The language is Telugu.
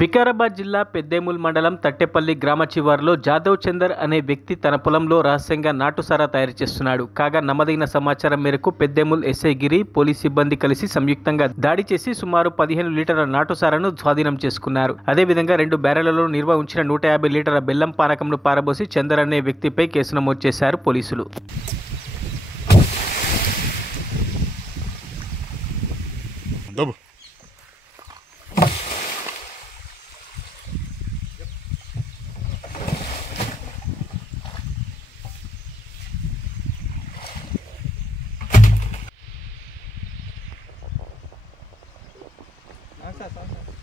వికారాబాద్ జిల్లా పెద్దేముల్ మండలం తట్టెపల్లి గ్రామ చివర్లో జాదవ్ చందర్ అనే వ్యక్తి తన పొలంలో రహస్యంగా నాటుసారా తయారు చేస్తున్నాడు. కాగా నమ్మదగిన సమాచారం మేరకు పెద్దేముల్ ఎస్ఐ గిరి పోలీస్ సిబ్బంది కలిసి సంయుక్తంగా దాడి చేసి సుమారు 15 లీటర్ల నాటుసారాను స్వాధీనం చేసుకున్నారు. అదేవిధంగా 2 బ్యారెళ్లలో నిల్వ ఉంచిన 150 లీటర్ల బెల్లం పానకంను పారబోసి చందర్ అనే వ్యక్తిపై కేసు నమోదు చేశారు పోలీసులు. Sir.